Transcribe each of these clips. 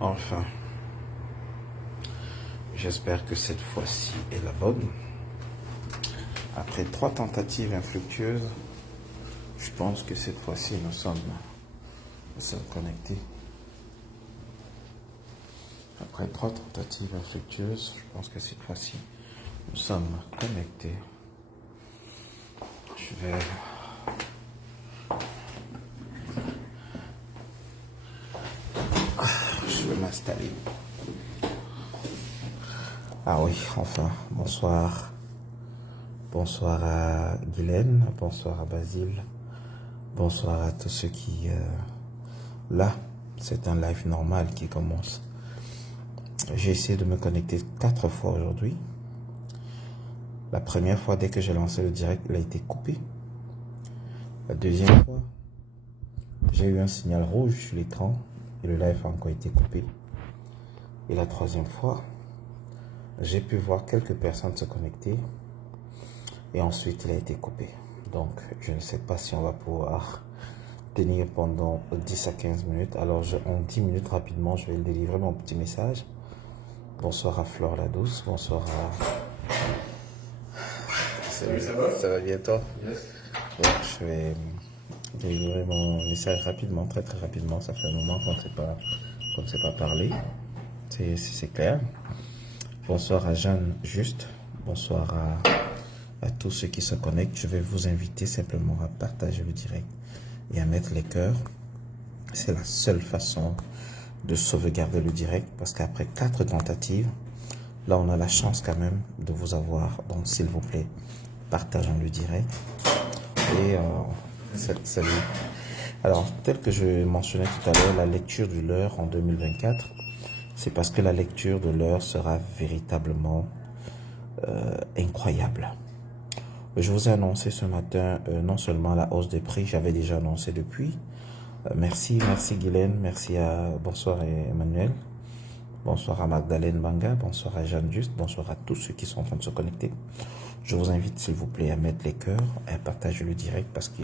Enfin, j'espère que cette fois-ci est la bonne. Après 3 tentatives infructueuses, je pense que cette fois-ci nous sommes connectés. Après 3 tentatives infructueuses, je pense que cette fois-ci nous sommes connectés. Je vais m'installer. Ah oui, enfin, bonsoir. Bonsoir à Guylaine, bonsoir à Basile, bonsoir à tous ceux qui... Là, c'est un live normal qui commence. J'ai essayé de me connecter 4 fois aujourd'hui. La première fois, dès que j'ai lancé le direct, il a été coupé. La deuxième fois, j'ai eu un signal rouge sur l'écran et le live a encore été coupé. Et la troisième fois, j'ai pu voir quelques personnes se connecter et ensuite il a été coupé. Donc, je ne sais pas si on va pouvoir tenir pendant 10 à 15 minutes. Alors, en 10 minutes, rapidement, je vais délivrer mon petit message. Bonsoir à Flore la Douce, bonsoir à... Salut, ça va? Ça va bien toi? Yes. Ouais, je vais délivrer mon message rapidement, très rapidement. Ça fait un moment qu'on ne s'est pas parlé. C'est clair. Bonsoir à Jeanne Juste. Bonsoir à tous ceux qui se connectent. Je vais vous inviter simplement à partager le direct et à mettre les cœurs. C'est la seule façon de sauvegarder le direct parce qu'après 4 tentatives, là on a la chance quand même de vous avoir. Donc s'il vous plaît, partageons le direct. Et salut. Alors, tel que je mentionnais tout à l'heure, la lecture de l'heure en 2024, c'est parce que la lecture de l'heure sera véritablement incroyable. Je vous ai annoncé ce matin non seulement la hausse des prix, j'avais déjà annoncé depuis. Merci Guylaine, bonsoir Emmanuel, bonsoir à Magdalene Banga, bonsoir à Jeanne Juste, bonsoir à tous ceux qui sont en train de se connecter. Je vous invite s'il vous plaît à mettre les cœurs et à partager le direct parce que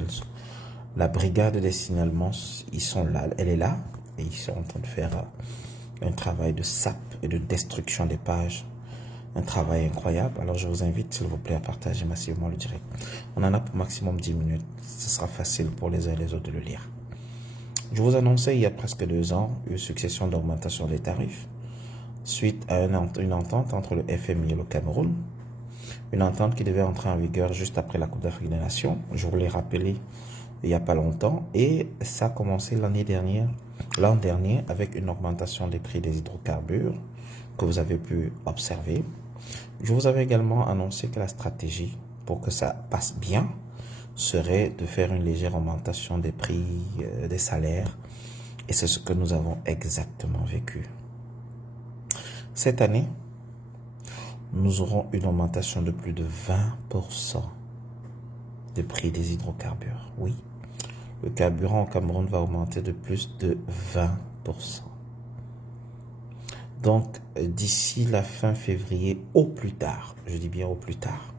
la brigade des signalements, ils sont là, elle est là et ils sont en train de faire un travail de sape et de destruction des pages. Un travail incroyable. Alors je vous invite s'il vous plaît à partager massivement le direct. On en a pour maximum 10 minutes. Ce sera facile pour les uns et les autres de le lire. Je vous annonçais il y a presque 2 ans une succession d'augmentation des tarifs suite à une entente entre le FMI et le Cameroun. Une entente qui devait entrer en vigueur juste après la Coupe d'Afrique des Nations. Je vous l'ai rappelé il n'y a pas longtemps. Et ça a commencé l'an dernier avec une augmentation des prix des hydrocarbures que vous avez pu observer. Je vous avais également annoncé que la stratégie pour que ça passe bien serait de faire une légère augmentation des prix des salaires. Et c'est ce que nous avons exactement vécu. Cette année, nous aurons une augmentation de plus de 20% des prix des hydrocarbures. Oui, le carburant au Cameroun va augmenter de plus de 20%. Donc, d'ici la fin février, au plus tard, je dis bien au plus tard,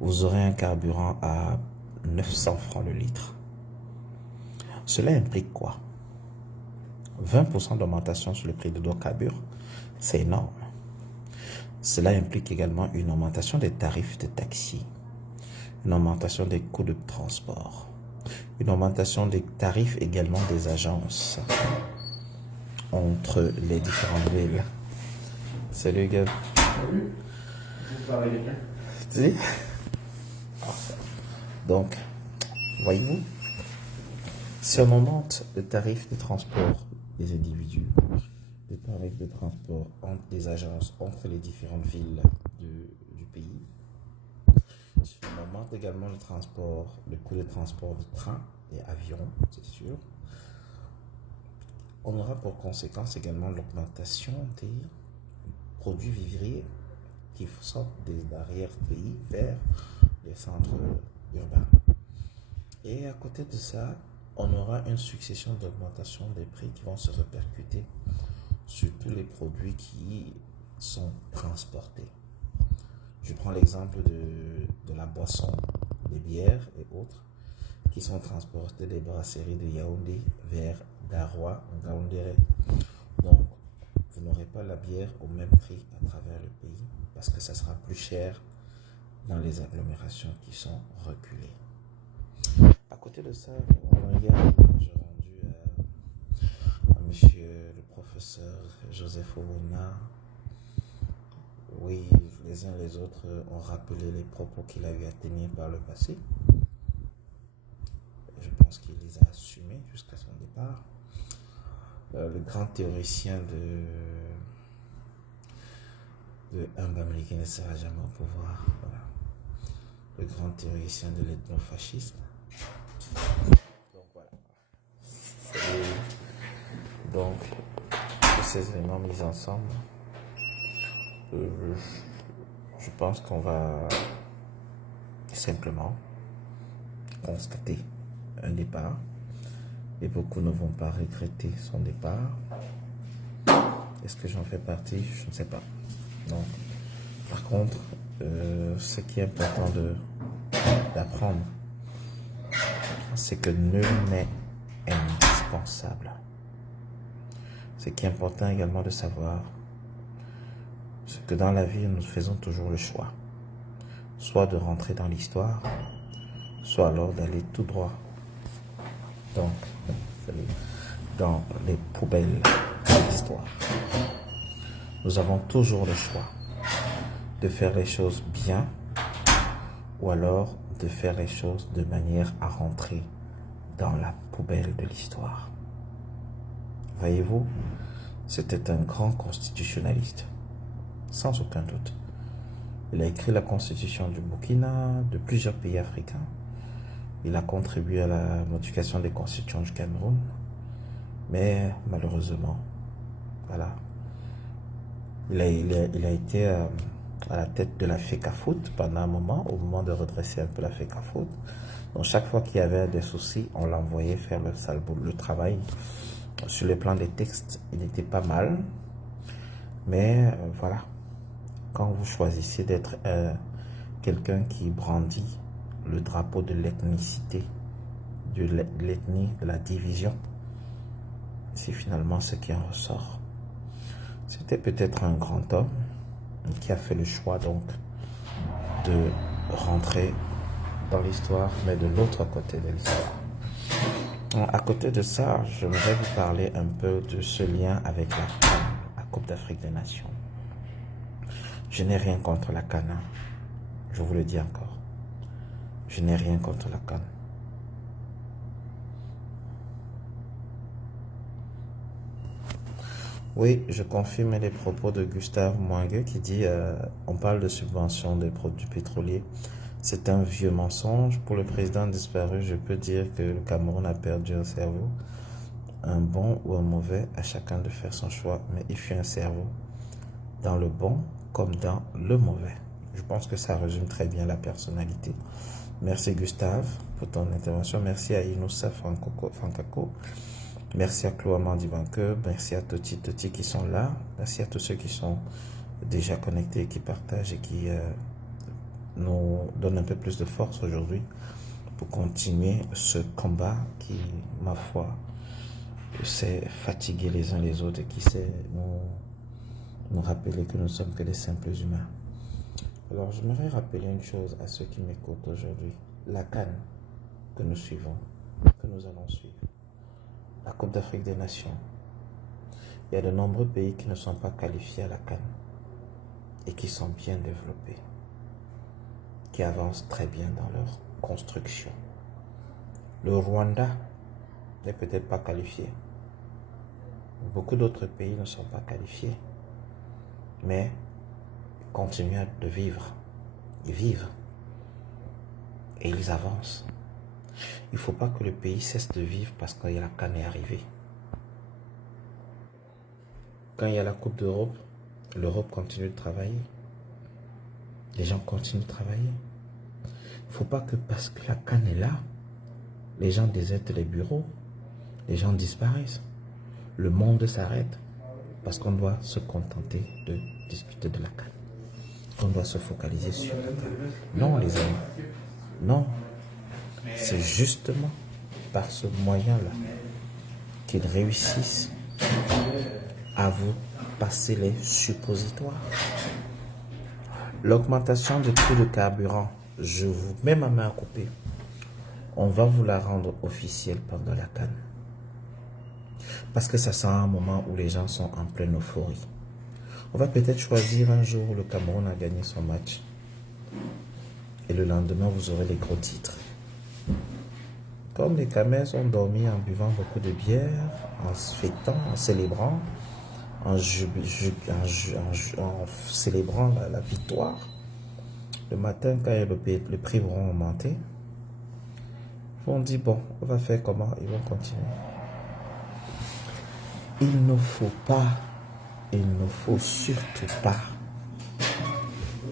vous aurez un carburant à 900 francs le litre. Cela implique quoi? 20% d'augmentation sur le prix de l'hydrocarbure, c'est énorme. Cela implique également une augmentation des tarifs de taxi, une augmentation des coûts de transport, une augmentation des tarifs également des agences entre les différentes villes. Salut gars. Salut. Vous parlez bien. Tu dis? Donc, voyez-vous, si on augmente le tarif de transport des individus, le tarif de transport entre les agences, entre les différentes villes du pays, si on augmente également le coût de transport de train et avion, c'est sûr, on aura pour conséquence également l'augmentation des produits vivriers qui sortent des arrière-pays vers les centres urbains. Et à côté de ça, on aura une succession d'augmentations des prix qui vont se répercuter sur tous les produits qui sont transportés. Je prends l'exemple de la boisson, des bières et autres qui sont transportées des brasseries de Yaoundé vers Garoua, Ngaoundéré. Donc, vous n'aurez pas la bière au même prix à travers le pays parce que ça sera plus cher dans les agglomérations qui sont reculées. À côté de ça, hier, j'ai rendu à monsieur le professeur Joseph Owona. Oui, les uns et les autres ont rappelé les propos qu'il a eu à tenir par le passé. Je pense qu'il les a assumés jusqu'à son départ. Le grand théoricien de Mbamli qui ne sera jamais au pouvoir. Voilà. Le grand théoricien de l'ethnofascisme. Donc voilà. Donc, tous ces éléments mis ensemble, je pense qu'on va simplement constater un départ et beaucoup ne vont pas regretter son départ. Est-ce que j'en fais partie? Je ne sais pas. Donc, par contre, ce qui est important d'apprendre, c'est que nul n'est indispensable. Ce qui est important également de savoir, c'est que dans la vie, nous faisons toujours le choix, soit de rentrer dans l'histoire, soit alors d'aller tout droit dans les poubelles de l'histoire. Nous avons toujours le choix de faire les choses bien ou alors de faire les choses de manière à rentrer dans la poubelle de l'histoire. Voyez-vous, c'était un grand constitutionnaliste, sans aucun doute. Il a écrit la constitution du Burkina, de plusieurs pays africains. Il a contribué à la modification des constitutions du Cameroun. Mais malheureusement, voilà, il a été à la tête de la FECAFOOT pendant un moment, au moment de redresser un peu la FECAFOOT. Donc chaque fois qu'il y avait des soucis, on l'envoyait faire le sale boulot. Le travail sur le plan des textes, il était pas mal. Mais voilà, quand vous choisissez d'être quelqu'un qui brandit le drapeau de l'ethnicité, de l'ethnie, de la division, c'est finalement ce qui en ressort. C'était peut-être un grand homme qui a fait le choix donc de rentrer dans l'histoire, mais de l'autre côté de l'histoire. À côté de ça, j'aimerais vous parler un peu de ce lien avec la CAN, la Coupe d'Afrique des Nations. Je n'ai rien contre la CAN, je vous le dis encore. Je n'ai rien contre la CAN. Oui, je confirme les propos de Gustave Mouangue qui dit on parle de subvention des produits pétroliers. C'est un vieux mensonge. Pour le président disparu, je peux dire que le Cameroun a perdu un cerveau. Un bon ou un mauvais, à chacun de faire son choix. Mais il fut un cerveau dans le bon comme dans le mauvais. Je pense que ça résume très bien la personnalité. Merci Gustave pour ton intervention. Merci à Inoussa Francako. Merci à Chloé Mandibanque, merci à Toti qui sont là, merci à tous ceux qui sont déjà connectés, qui partagent et qui nous donnent un peu plus de force aujourd'hui pour continuer ce combat qui, ma foi, sait fatiguer les uns les autres et qui sait nous rappeler que nous sommes que des simples humains. Alors, j'aimerais rappeler une chose à ceux qui m'écoutent aujourd'hui. La CAN que nous suivons, que nous allons suivre. La Coupe d'Afrique des Nations. Il y a de nombreux pays qui ne sont pas qualifiés à la CAN et qui sont bien développés, qui avancent très bien dans leur construction. Le Rwanda n'est peut-être pas qualifié. Beaucoup d'autres pays ne sont pas qualifiés, mais continuent de vivre. Ils vivent et ils avancent. Il ne faut pas que le pays cesse de vivre parce que la CAN est arrivée. Quand il y a la Coupe d'Europe, l'Europe continue de travailler. Les gens continuent de travailler. Il ne faut pas que parce que la CAN est là, les gens désertent les bureaux, les gens disparaissent. Le monde s'arrête parce qu'on doit se contenter de discuter de la CAN. On doit se focaliser sur la CAN. Non, les amis. Non. C'est justement par ce moyen-là qu'ils réussissent À vous passer les suppositoires. L'augmentation du prix de carburant, je vous mets ma main à couper. On va vous la rendre officielle pendant la CAN. Parce que ça sera un moment où les gens sont en pleine euphorie. On va peut-être choisir un jour où le Cameroun a gagné son match. Et le lendemain, vous aurez les gros titres. Comme les Camers ont dormi en buvant beaucoup de bière, en se fêtant, en célébrant, en célébrant la victoire, le matin, quand le prix vont augmenter, ils vont dire, bon, on va faire comment? Ils vont continuer. Il ne faut surtout pas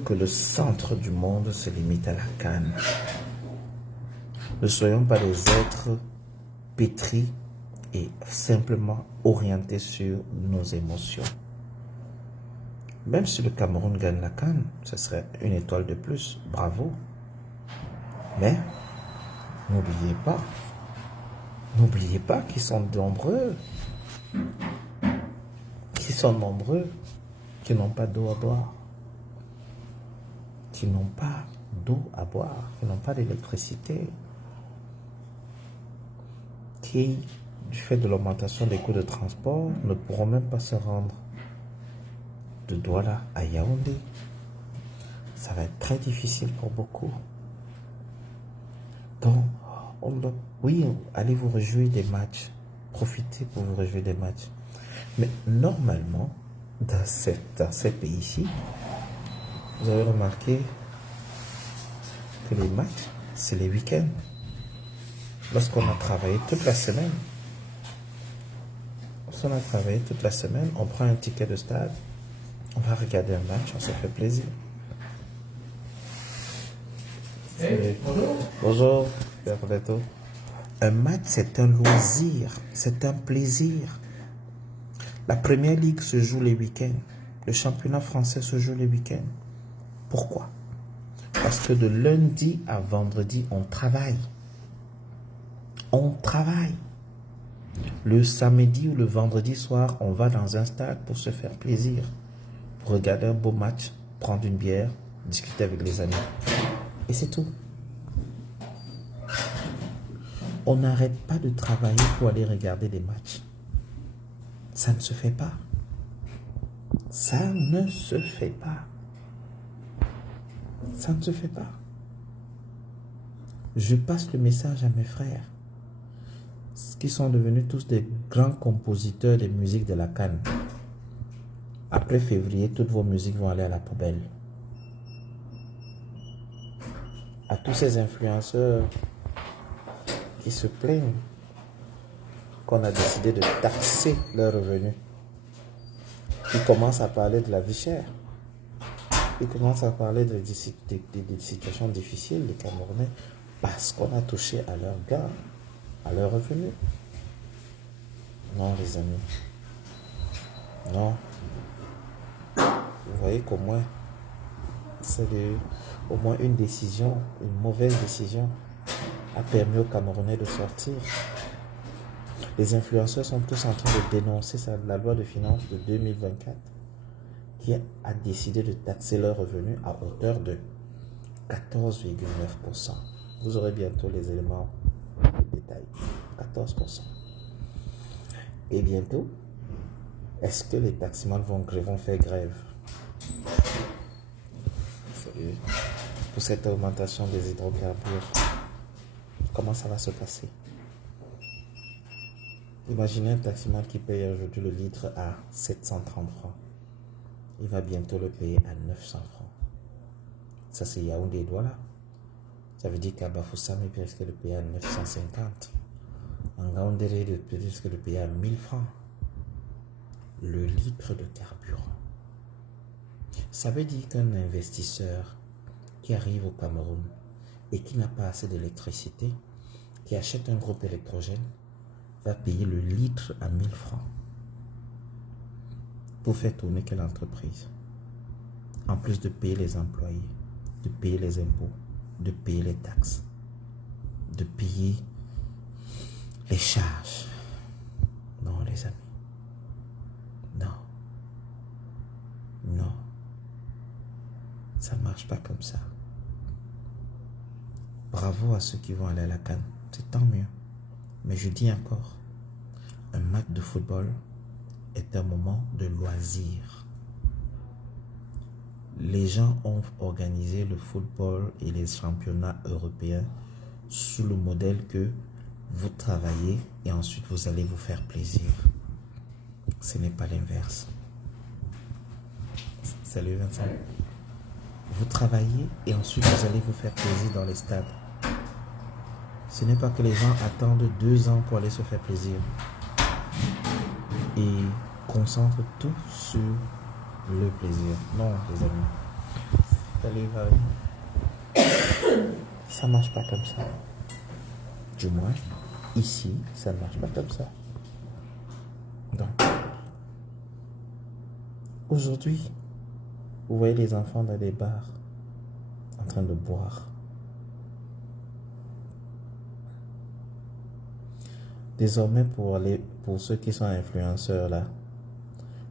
que le centre du monde se limite à la CAN. Ne soyons pas des êtres pétris et simplement orientés sur nos émotions. Même si le Cameroun gagne la CAN, ce serait une étoile de plus, bravo. Mais n'oubliez pas qu'ils sont nombreux, qui n'ont pas d'eau à boire, qui n'ont pas d'électricité, qui, du fait de l'augmentation des coûts de transport, ne pourront même pas se rendre de Douala à Yaoundé. Ça va être très difficile pour beaucoup. Donc, oui, allez vous réjouir des matchs. Profitez pour vous réjouir des matchs. Mais normalement, dans ces pays-ci, vous avez remarqué que les matchs, c'est les week-ends. Lorsqu'on a travaillé toute la semaine, on prend un ticket de stade, on va regarder un match, on se fait plaisir. Bonjour, Roberto. Un match, c'est un loisir, c'est un plaisir. La première ligue se joue les week-ends. Le championnat français se joue les week-ends. Pourquoi? Parce que de lundi à vendredi, on travaille. On travaille. Le samedi ou le vendredi soir, on va dans un stade pour se faire plaisir. Pour regarder un beau match, prendre une bière, discuter avec les amis. Et c'est tout. On n'arrête pas de travailler pour aller regarder des matchs. Ça ne se fait pas. Ça ne se fait pas. Ça ne se fait pas. Je passe le message à mes frères, qui sont devenus tous des grands compositeurs des musiques de la CAN. Après février, toutes vos musiques vont aller à la poubelle. À tous ces influenceurs qui se plaignent qu'on a décidé de taxer leurs revenus. Ils commencent à parler de la vie chère. Ils commencent à parler des situations difficiles des Camerounais parce qu'on a touché à leurs gains, à leurs revenus. Non, les amis. Non. Vous voyez qu'au moins, c'est au moins une décision, une mauvaise décision a permis aux Camerounais de sortir. Les influenceurs sont tous en train de dénoncer la loi de finances de 2024 qui a décidé de taxer leurs revenus à hauteur de 14,9%. Vous aurez bientôt les éléments de détail. 14%. Et bientôt, est-ce que les taximans vont faire grève pour cette augmentation des hydrocarbures? Comment ça va se passer? Imaginez un taximan qui paye aujourd'hui le litre à 730 francs. Il va bientôt le payer à 900 francs. Ça, c'est Yaoundé et Douala. Ça veut dire qu'à Bafoussam, il risque de le payer à 950. En Gaoundéré, il risque de le payer à 1000 francs. Le litre de carburant. Ça veut dire qu'un investisseur qui arrive au Cameroun et qui n'a pas assez d'électricité, qui achète un groupe électrogène, va payer le litre à 1000 francs. Pour faire tourner quelle entreprise? En plus de payer les employés, de payer les impôts, de payer les taxes, de payer les charges. Non, les amis. Non. Ça ne marche pas comme ça. Bravo à ceux qui vont aller à la CAN. C'est tant mieux. Mais je dis encore, un match de football est un moment de loisir. Les gens ont organisé le football et les championnats européens sous le modèle que vous travaillez et ensuite vous allez vous faire plaisir. Ce n'est pas l'inverse. Salut Vincent. Vous travaillez et ensuite vous allez vous faire plaisir dans les stades. Ce n'est pas que les gens attendent 2 ans pour aller se faire plaisir et concentrent tout sur le plaisir. Non, les amis. Salut Valérie. Ça ne marche pas comme ça. Du moins, ici, ça ne marche pas comme ça. Donc, aujourd'hui, vous voyez les enfants dans des bars en train de boire. Désormais, pour ceux qui sont influenceurs là,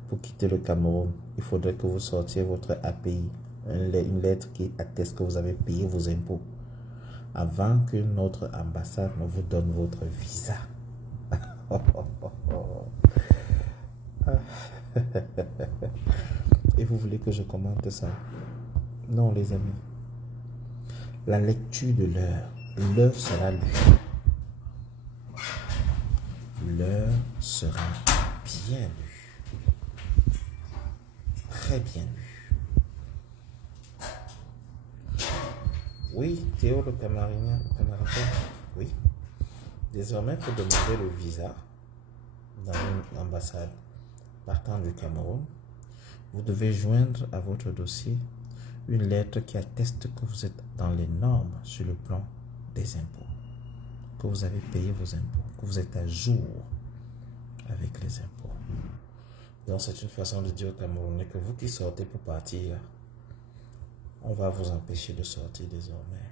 pour quitter le Cameroun, il faudrait que vous sortiez votre API, une lettre qui atteste que vous avez payé vos impôts, avant que notre ambassade ne vous donne votre visa. Et vous voulez que je commente ça? Non, les amis. La lecture de l'heure. L'heure sera lue. L'heure sera bien lue. Très bien lue. Oui, Théo le Camerounais. Oui. Désormais, pour demander le visa dans une ambassade partant du Cameroun, vous devez joindre à votre dossier une lettre qui atteste que vous êtes dans les normes sur le plan des impôts, que vous avez payé vos impôts, que vous êtes à jour avec les impôts. Donc c'est une façon de dire aux Camerounais que vous qui sortez pour partir, on va vous empêcher de sortir désormais.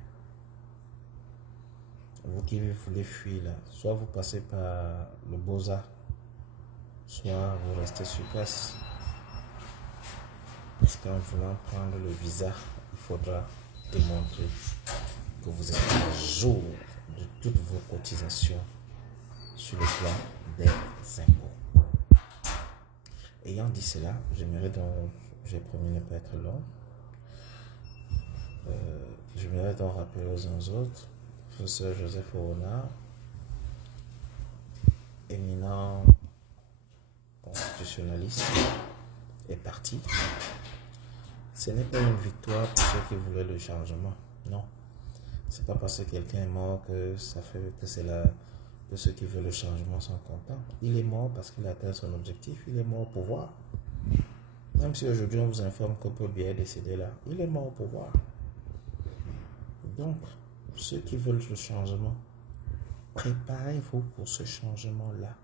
Vous qui voulez fuir là, soit vous passez par le Beaux-Arts, soit vous restez sur place. Parce qu'en voulant prendre le visa, il faudra démontrer que vous êtes à jour de toutes vos cotisations sur le plan des impôts. Ayant dit cela, j'aimerais donc, j'ai promis ne pas être long, j'aimerais donc rappeler aux uns aux autres, professeur Joseph Orona, éminent constitutionnaliste, est parti. Ce n'est pas une victoire pour ceux qui voulaient le changement. Non. C'est pas parce que quelqu'un est mort que ça fait que c'est là que ceux qui veulent le changement sont contents. Il est mort parce qu'il a atteint son objectif. Il est mort au pouvoir. Même si aujourd'hui on vous informe que Paul Biya est décédé là, il est mort au pouvoir. Donc, ceux qui veulent le changement, préparez-vous pour ce changement-là.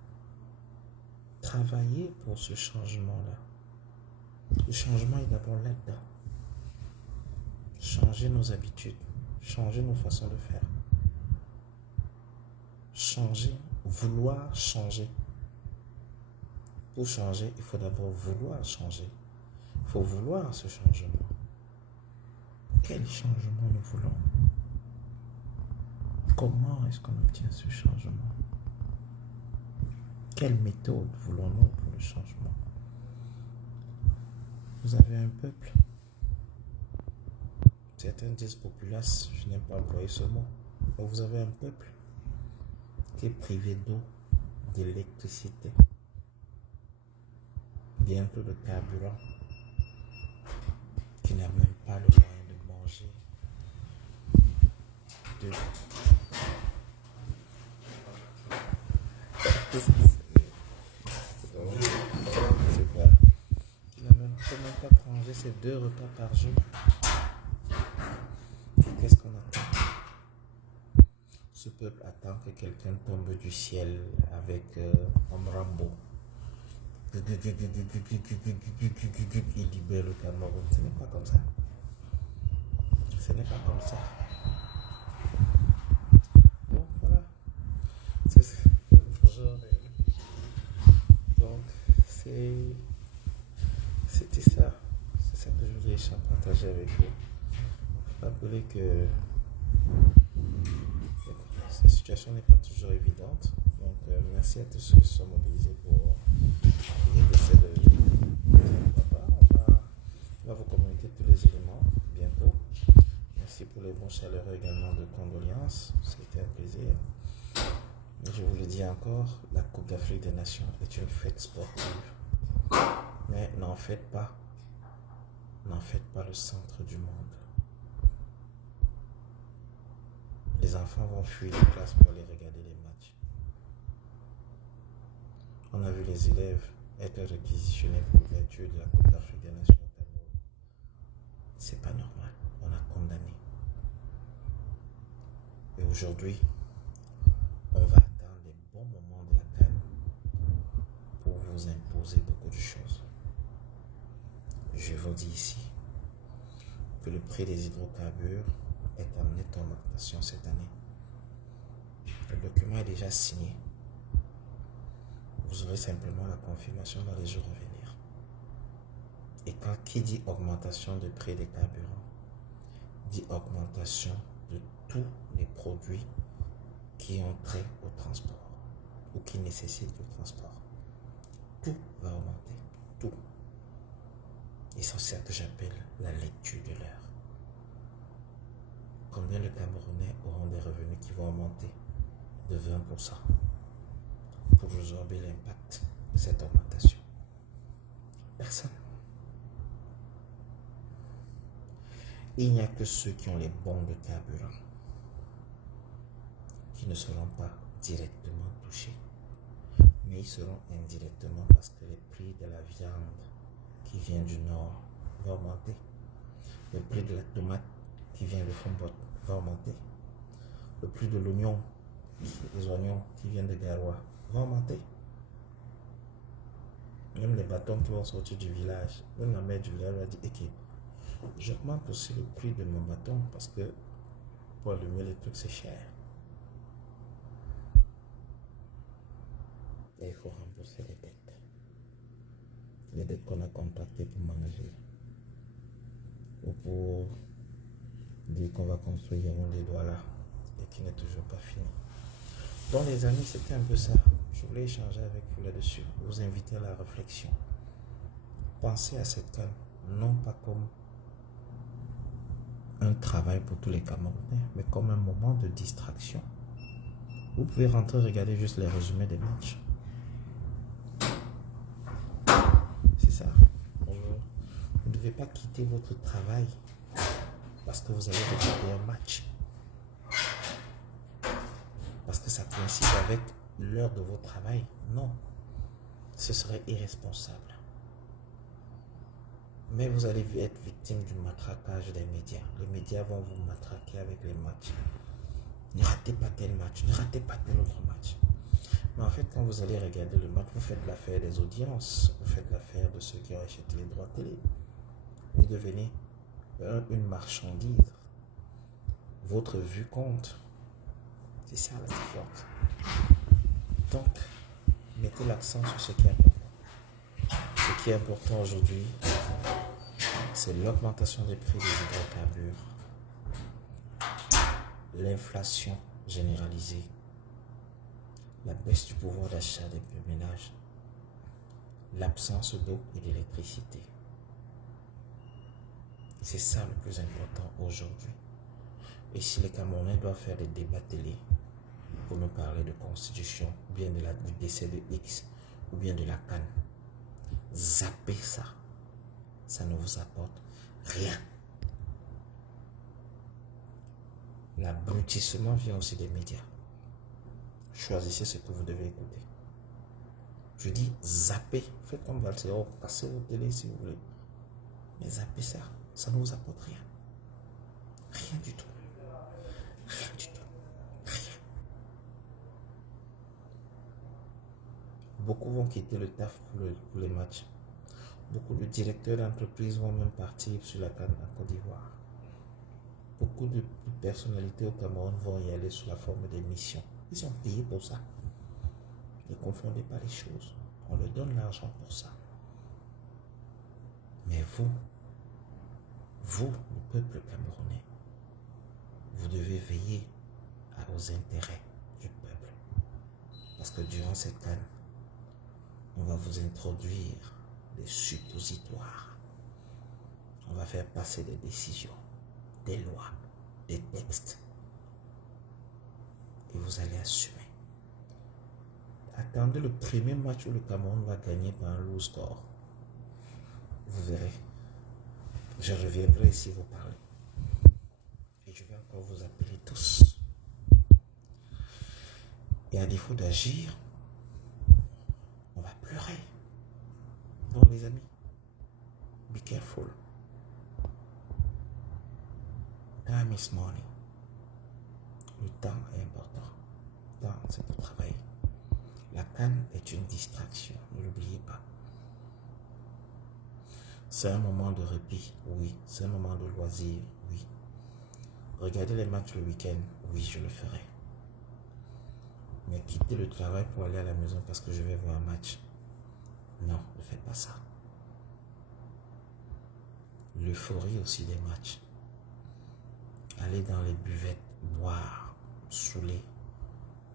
Travaillez pour ce changement-là. Le changement est d'abord là-dedans. Changer nos habitudes, changer nos façons de faire. Changer, vouloir changer. Pour changer, il faut d'abord vouloir changer. Il faut vouloir ce changement. Quel changement nous voulons? Comment est-ce qu'on obtient ce changement? Quelle méthode voulons-nous pour le changement? Vous avez un peuple. Certains disent populace, je n'aime pas employer ce mot. Mais vous avez un peuple qui est privé d'eau, d'électricité, bientôt de carburant, qui n'a même pas le moyen de manger, qui n'a même pas manger ses 2 repas par jour. Qu'est-ce qu'on attend? Ce peuple attend que quelqu'un tombe du ciel avec un Rambo. Il libère le Cameroun. Ce n'est pas comme ça. Ce n'est pas comme ça. Bon, voilà. C'est ça. Donc, c'était ça. C'est ça que je voulais partager avec vous. rappeler que la situation n'est pas toujours évidente. Donc, merci à tous ceux qui se sont mobilisés pour les décès de papa. On va vous communiquer tous les éléments bientôt. Merci pour les bons chaleureux également de condoléances. C'était un plaisir. Mais je vous le dis encore, la Coupe d'Afrique des Nations est une fête sportive. Mais n'en faites pas le centre du monde. Les enfants vont fuir les classes pour aller regarder les matchs. On a vu les élèves être réquisitionnés pour l'ouverture de la Coupe d'Afrique des Nations au Cameroun. C'est pas normal. On a condamné. Et aujourd'hui, on va attendre les bons moments de la CAN pour vous imposer beaucoup de choses. Je vous dis ici que le prix des hydrocarbures est en nette augmentation cette année. Le document est déjà signé. Vous aurez simplement la confirmation dans les jours à venir. Et quand qui dit augmentation de prix des carburants, dit augmentation de tous les produits qui ont trait au transport ou qui nécessitent le transport. Tout va augmenter. Tout. Et c'est ça que j'appelle la lecture de l'heure. Combien de Camerounais auront des revenus qui vont augmenter de 20% pour absorber l'impact de cette augmentation? Personne. Il n'y a que ceux qui ont les bons de carburant qui ne seront pas directement touchés, mais ils seront indirectement parce que les prix de la viande qui vient du nord va augmenter, le prix de la tomate qui vient de Fombot va augmenter, le prix de l'oignon, les oignons qui viennent de Garoua va augmenter. Même les bâtons qui vont sortir du village, même la mère du village va dire ok, j'augmente aussi le prix de mon bâton parce que pour allumer les trucs c'est cher. Et il faut rembourser les dettes. Les dettes qu'on a contractées pour manger. Ou pour dire qu'on va construire un des doigts là et qui n'est toujours pas fini. Donc les amis, c'était un peu ça. Je voulais échanger avec vous là-dessus, vous inviter à la réflexion. Pensez à cette CAN, non pas comme un travail pour tous les Camerounais, mais comme un moment de distraction. Vous pouvez rentrer regarder juste les résumés des matchs. C'est ça. Bonjour. Vous ne devez pas quitter votre travail parce que vous allez regarder un match. Parce que ça coïncide avec l'heure de votre travail. Non. Ce serait irresponsable. Mais vous allez être victime du matraquage des médias. Les médias vont vous matraquer avec les matchs. Ne ratez pas tel match, ne ratez pas tel autre match. Mais en fait, quand vous allez regarder le match, vous faites l'affaire des audiences, vous faites l'affaire de ceux qui ont acheté les droits télé. Vous devenez une marchandise. Votre vue compte. C'est ça la différence. Donc, mettez l'accent sur ce qui est important. Ce qui est important aujourd'hui, c'est l'augmentation des prix des hydrocarbures, l'inflation généralisée, la baisse du pouvoir d'achat des ménages, l'absence d'eau et d'électricité. C'est ça le plus important aujourd'hui. Et si les Camerounais doivent faire des débats télé pour nous parler de constitution, ou bien du décès de X, ou bien de la CAN, zappez ça. Ça ne vous apporte rien. L'abrutissement vient aussi des médias. Choisissez ce que vous devez écouter. Je dis zappez. Faites comme Valsero, cassez vos télés si vous voulez. Mais zappez ça. Ça ne vous apporte rien. Rien du tout. Rien du tout. Rien. Beaucoup vont quitter le taf pour les matchs. Beaucoup de directeurs d'entreprise vont même partir sur la CAN en Côte d'Ivoire. Beaucoup de personnalités au Cameroun vont y aller sous la forme des missions. Ils sont payés pour ça. Ne confondez pas les choses. On leur donne l'argent pour ça. Mais vous, le peuple camerounais, vous devez veiller aux intérêts du peuple. Parce que durant cette CAN, on va vous introduire des suppositoires. On va faire passer des décisions, des lois, des textes. Et vous allez assumer. Attendez le premier match où le Cameroun va gagner par un low score. Vous verrez. Je reviendrai ici vous parler. Et je vais encore vous appeler tous. Et à défaut d'agir, on va pleurer. Donc les amis, be careful. Time is money. Le temps est important. Le temps, c'est pour travailler. La canne est une distraction, ne l'oubliez pas. C'est un moment de répit, oui. C'est un moment de loisir, oui. Regardez les matchs le week-end, oui, je le ferai. Mais quitter le travail pour aller à la maison parce que je vais voir un match, non, ne faites pas ça. L'euphorie aussi des matchs. Aller dans les buvettes, boire, saouler,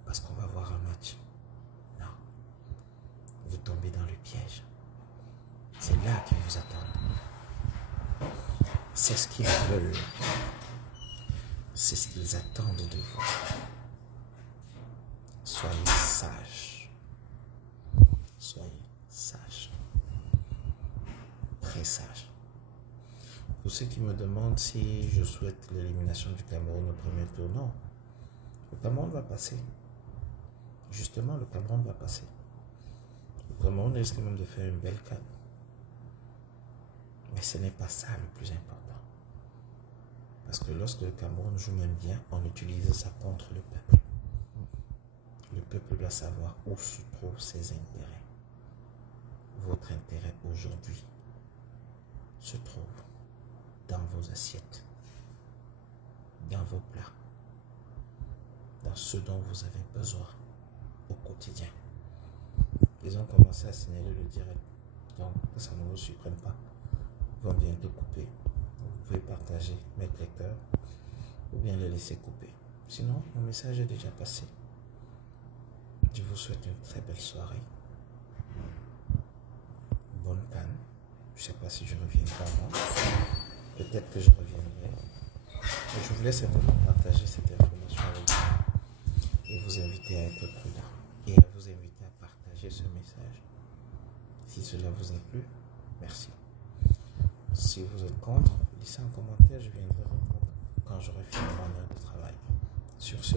parce qu'on va voir un match. Non. Vous tombez dans le piège. C'est là qu'ils vous attendent. C'est ce qu'ils veulent. C'est ce qu'ils attendent de vous. Soyez sages. Soyez sages. Très sages. Pour ceux qui me demandent si je souhaite l'élimination du Cameroun au premier tour, non. Le Cameroun va passer. Justement, le Cameroun va passer. Le Cameroun risque même de faire une belle CAN. Mais ce n'est pas ça le plus important. Parce que lorsque le Cameroun joue même bien, on utilise ça contre le peuple. Le peuple doit savoir où se trouvent ses intérêts. Votre intérêt aujourd'hui se trouve dans vos assiettes, dans vos plats, dans ce dont vous avez besoin au quotidien. Ils ont commencé à signaler le direct, donc que ça ne vous surprenne pas. Ils vont bientôt couper. Vous pouvez partager, mettre les cœurs ou bien les laisser couper. Sinon, mon message est déjà passé. Je vous souhaite une très belle soirée. Bonne canne. Je ne sais pas si je reviendrai avant. Peut-être que je reviendrai. Mais je vous laisse simplement partager cette information avec vous et vous inviter à être prudent et à vous inviter à partager ce message. Si cela vous a plu, merci. Si vous êtes contre, laissez un commentaire, je viendrai répondre quand j'aurai fini mon heure de travail. Sur ce,